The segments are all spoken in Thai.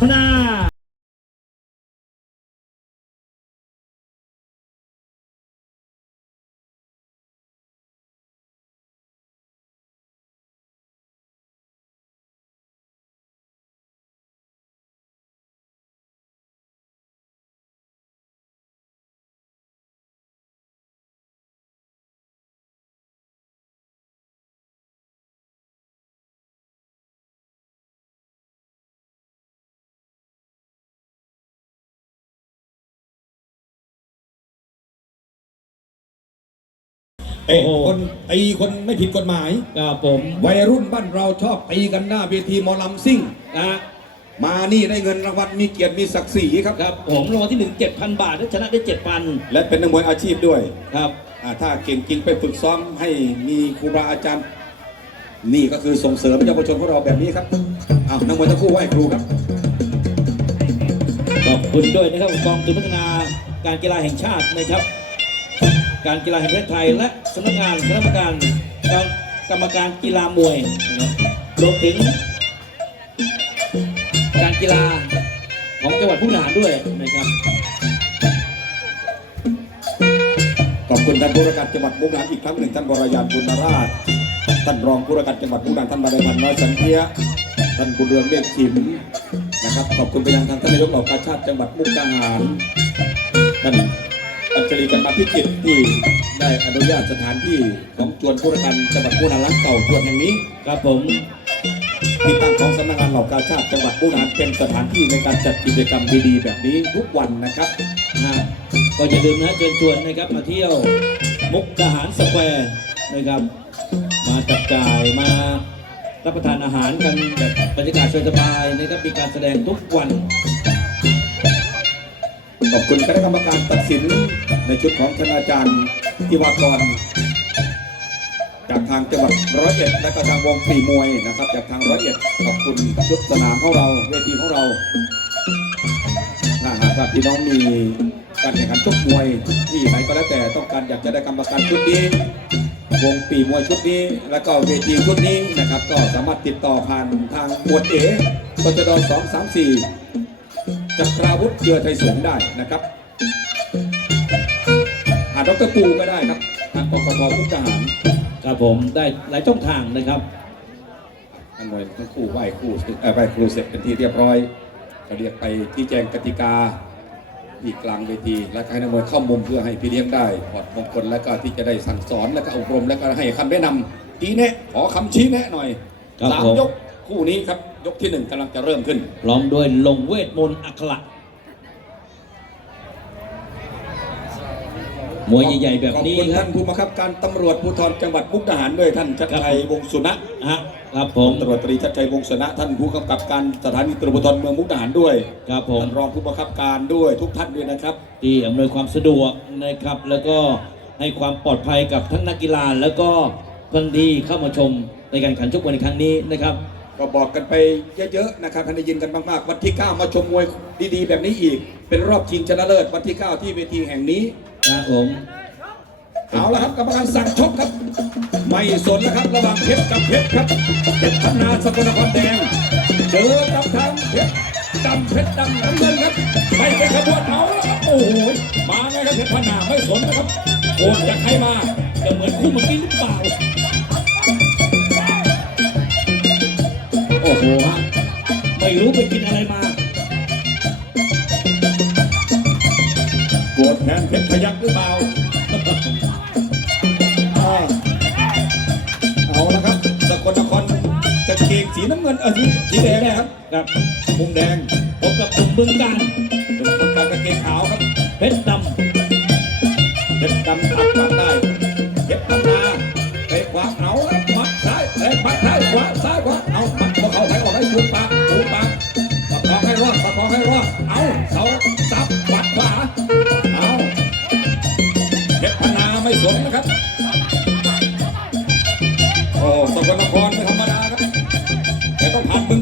พ เตะคนตีคนไม่ผิดกฎหมายครับผมวัยรุ่นบ้านเราชอบตีกันหน้าเวทีหมอลำซิ่งนะมานี่ได้เงินรางวัลมีเกียรติมีศักดิ์ศรีครับครับ ผมรางวัลที่หนึ่งเจ็ดพันบาทถ้าชนะได้เจ็ดพันและเป็นนักมวยอาชีพด้วยครับอ่าถ้าเก่งจริงไปฝึกซ้อมให้มีครูบาอาจารย์ นี่ก็คือส่งเสริมเยาวชนของเราแบบนี้ครับอ้าวนักมวยทั้งคู่ไหว้ครูครับขอบคุณด้วยนะครับกองทุนพัฒนาการกีฬาแห่งชาตินะครับ การกีฬาแห่งประเทศไทย และสำนักงานคณะกรรมการการกรรมการกีฬามวยนะครับรวมถึง การกีฬาของจังหวัดพุกหาด้วยนะครับ ขอบคุณท่านผู้ราชการจังหวัดมุกดาหารอีกครั้งหนึ่งท่านวรยานบุญราช ท่านรองผู้ราชการจังหวัดมุกดาหารท่านบาดพันธ์น้อยสันเทียท่านบุญเรืองเมฆชิมนะครับ ขอบคุณไปยังทางท่านนายกเหล่ากาชาติจังหวัดมุกดาหารท่าน อัญชลีกันมาพิจิตรที่ได้อนุญาตสถานที่ของจวนผู้ราชการจังหวัดมุกดาหารหลังเก่าจวนแห่งนี้ครับผมที่ตั้งของสำนักงานเหล่ากาชาติจังหวัดมุกดาหารเป็นสถานที่ในการจัดกิจกรรมดีๆแบบนี้ทุกวันนะครับนะฮะก็อย่าลืมนะฮะเชิญชวนนะครับมาเที่ยวมุกดาหารสแควร์นะครับมาจับจ่ายมารับประทานอาหารกันแบบบรรยากาศสบายๆนะครับมีการแสดงทุกวัน ขอบคุณคณะกรรมการตัดสินในชุดของคณาจารย์ทิวากร จากทางจังหวัดร้อยเอ็ดและก็ทางวงปีมวยนะครับ จากทางร้อยเอ็ดขอบคุณชุดสนามของเราเวทีของเราถ้าหากว่าพี่น้องมีการแข่งขันชกมวยที่ไหนก็แล้วแต่ต้องการอยากจะได้กรรมการชุดนี้ วงปีมวยชุดนี้ แล้วก็เวทีชุดนี้นะครับ ก็สามารถติดต่อผ่านทางหมวดเอ๋กจดสองสามสี่ จักราวุธเจือไทยสงฆ์ได้นะครับหาดรปูก็ได้ครับทางกกทมุกดาหารครับผมได้หลายช่องทางนะครับทั้งหน่วยทั้งคู่ไหว้ครูเอ่อไหว้ครูเสร็จเป็นที่เรียบร้อยก็เรียกไปที่แจงกติกาที่กลางเวที แล้วก็ให้นักมวยเข้ามุมเพื่อให้พี่เลี้ยงได้ถอดมงคลแล้วก็ที่จะได้สั่งสอนแล้วก็อบรมแล้วก็ให้คำแนะนำชี้แนะขอคำชี้แนะหน่อยครับสามผมยก คู่นี้ครับ ยกที่หนึ่งกำลังจะเริ่มขึ้นพร้อมด้วยลงเวทมนต์อัคระมวยใหญ่ๆแบบขอบนี้คุณครัท่าบนผู้บังคับการตำรวจภูธรจังหวัดมุกดาหารด้วยท่านชัดชัยวงศ์สุนะฮะครับผมตำรวจตรีชัดชัยวงศ์สุนะท่านผู้กำกับการสถานีตำรวจภูธรเมืองมุกดาหารด้วยครับผมท่านรองผู้บังคับการด้วยทุกท่านด้วยนะครับ ที่อำนวยความสะดวกนะครับ แล้วก็ให้ความปลอดภัยกับทั้งนักกีฬาแล้วก็คนที่เข้ามาชมในการแข่งขันชกมวยในครั้งนี้นะครับ ก็บอกกันไปเยอะๆนะครับให้ได้ยินกันมากๆ วันที่ 9 มาชมมวยดีๆ แบบนี้อีก เป็นรอบชิงชนะเลิศวันที่ 9 ที่เวทีแห่งนี้ ครับผม เอาละครับกรรมการสั่งชกครับ ไม่สนแล้วครับระหว่างเพชรกับเพชรครับเพชรพัฒนาสกลนครแดงเจอกับทางเพชรดำเพชรดำน้ำเงินครับไปเป็นขบวนเอาแล้วครับโอ้โหมาไงครับเพชรพัฒนาไม่สนนะครับโอนจากใครมาจะเหมือนคู่เมื่อกี้หรือเปล่า โอ้โหฮะไม่รู้ไปกินอะไรมา โกรธแทนเพชรพยักหรือเปล่า อ่าเอาละครับสกลนครกางเกงสีน้ำเงินเออสีสีแดงนะครับครับมุมแดงพบกับกลุ่มบึงการเป็นคนการกางเกงขาวครับเพชรดเพชรดำตัดปัด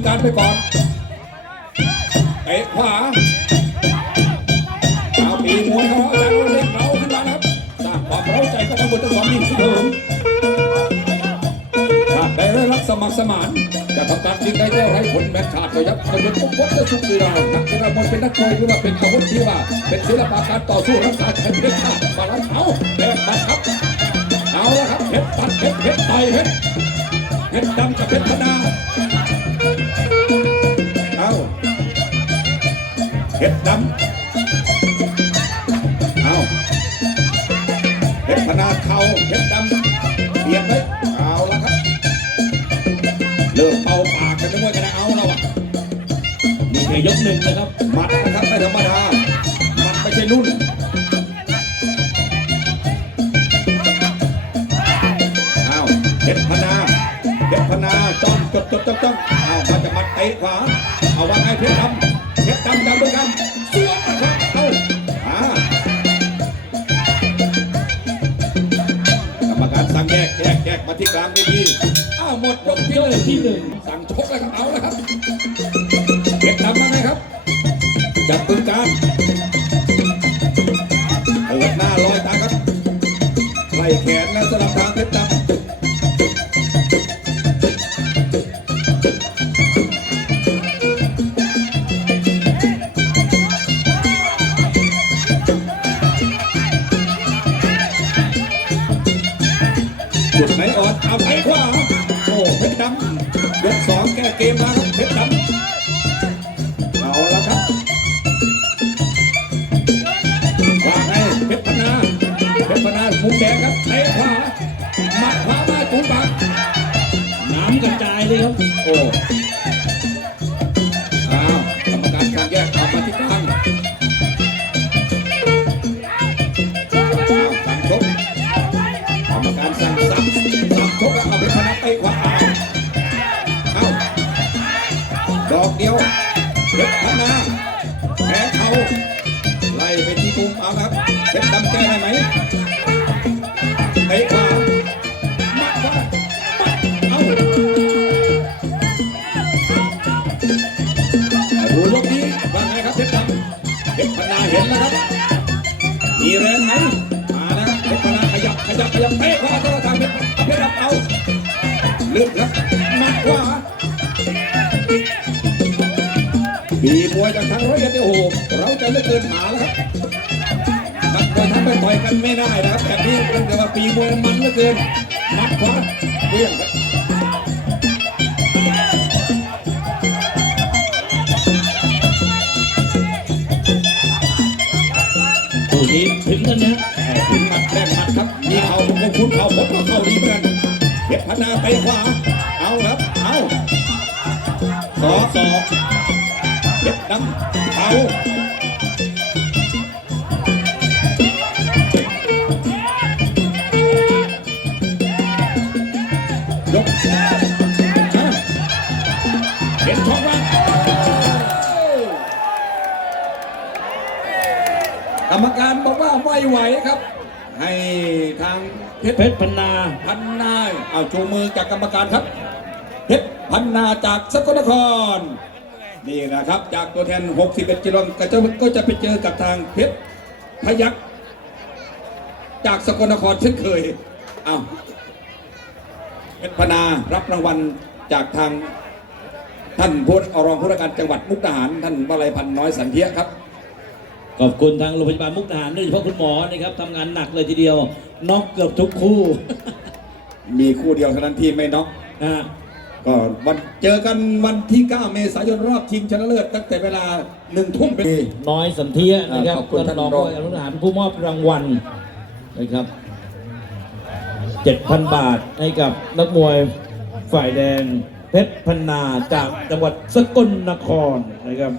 ต้องผ่านบึงการไปก่อนเตะขวาเอาปีมวยเขาอาจารย์เล็กเราขึ้นมาครับสร้างความเร้าใจกับทั้งหมดทั้งสองทีมเสริมถ้าได้รับสมัครสมานจะทำการยิงได้ก็ไร้ผลแม้ขาดเลยครับจะเป็นพวกวัชสุกีฬานักกีฬามวยเป็นนักมวยหรือว่าเป็นอาวุธที่ว่า เป็นศิลปะการต่อสู้รักษาแชัยเพชรขาดบาลานเอาแบกบัตรครับ เอาละครับเพชรตัดเพชรเพชรต่อยเพชรเพชรดำกับเพชรพนา เพชรดำเอาเพชรพนาเข่าเพชรดำเบียดไว้เอาละครับ เริ่มเป่าปากกันด้วยกันนะเอาแล้วอะนี่แค่ยกหนึ่งนะครับหมัดนะครับไม่ธรรมดาหมัดไม่ใช่นุ่นเอาเพชรพนาเพชรพนาจ้องจดจดจ้องจ้องเอามาจะมัดเตะขวาเอา ลางเวทีอ้าวหมดยกที่ยกที่หนึ่งสั่งชกแล้วครับเอาแล้วครับเพชรดำมาไงครับ จับปืนการเปิดหน้าลอยตาครับไล่แขนแล้วสลับ ยกสองแก้เกมมาครับเพชรดำเอาแล้วครับว่าไงเพชรพนาเพชรพนามุมแดงครับเตะขวาหมัดขวามาจุ๊บปากน้ำกระจายเลยครับโอ้ เพชรพนาแพ้เขาไล่ไปที่มุมเอาครับเพชรดำแก้ได้ไหมเตะขวามัดขวามัดเอาดูยกนี้ว่าไงครับเพชรดำเพชรพนาเห็นแล้วครับมีแรงไหมมาแล้วเพชรพนาขยับขยับขยับเตะขวาตลอดทางเพชรเพชรดำเอาลึกครับมัดขวา จากทางร้อยเอ็ดเนี่ยโอ้โหเราจะเหลือเกินหมาแล้วครับนักมวยทำไปต่อยกันไม่ได้นะครับแบบนี้เรียกได้ว่าปีมวยมันเหลือเกินมัดขวาเรื่องครับคู่นี้ถึงกันนะถึงหมัดแรกหมัดครับมีเข่าผมก็คุ้นเข่าผมก็เข้าดีเหมือนกันเพชรพนาไปขวาเอาครับเอาสอสอ ดำเอายกเห็นช่องว่างกรรมการบอกว่าไม่ไหวครับ ให้ทางเพชรเพชรพนาพันนาเอาจูงมือจากกรรมการครับ เพชรพันนาจากสกลนคร นี่นะครับ จากตัวแทน 61กิโลก็จะก็จะไปเจอกับทางเพชรพยักจากสกลนครเช่นเคยเอาเพชรพนารับรางวัลจากทางท่านผู้รองผู้ว่าการจังหวัดมุกดาหาร ท่านวลัยพันธ์น้อยสันเทียครับขอบคุณทางโรงพยาบาลมุกดาหารโดยเฉพาะคุณหมอนะครับทำงานหนักเลยทีเดียวน็อกเกือบทุกคู่ มีคู่เดียวเท่านั้นที่ไม่น็อกนะ ก็วันเจอกันวันที่ 9 เมษายนรอบชิงชนะเลิศตั้งแต่เวลาหนึ่งทุ่มเป็น น้อยสันเทียนะครับขอบคุณท่านท่านรองรองผู้ว่าการมุกดาหารผู้มอบรางวัลนะครับ 7,000 บาทให้กับนักมวยฝ่ายแดงเพชรพนาจากจังหวัดสกลนครนะครับ